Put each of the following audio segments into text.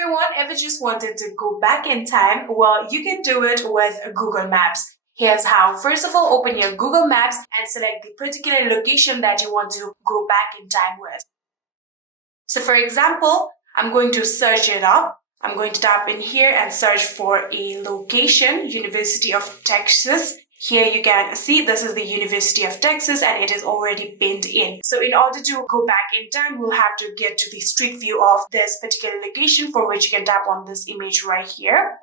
everyone, ever just wanted to go back in time? Well, you can do it with Google Maps. Here's how. First of all, open your Google Maps and select the particular location that you want to go back in time with. So for example, I'm going to search it up. I'm going to tap in here and search for a location, University of Texas. Here you can see this is the University of Texas and it is already pinned in. So in order to go back in time, we'll have to get to the street view of this particular location, for which you can tap on this image right here.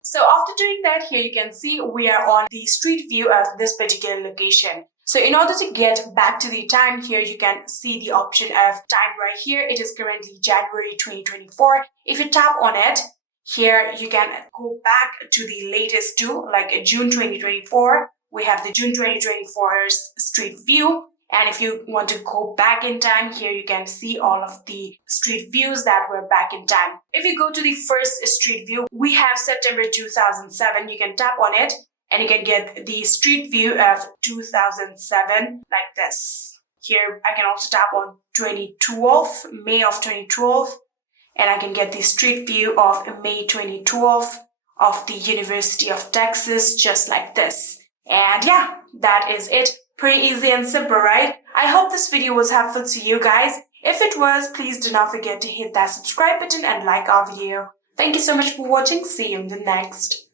So after doing that, here you can see we are on the street view of this particular location. So in order to get back to the time, here you can see the option of time right here. It is currently January 2024. If you tap on it, here you can go back to the latest too, like June 2024. We have the June 2024 street view. And if you want to go back in time, here you can see all of the street views that were back in time. If you go to the first street view, we have September 2007. You can tap on it and you can get the street view of 2007 like this. Here I can also tap on 2012, May of 2012. And I can get the street view of May 2012 of the University of Texas, just like this. And yeah, that is it. Pretty easy and simple, right? I hope this video was helpful to you guys. If it was, please do not forget to hit that subscribe button and like our video. Thank you so much for watching. See you in the next.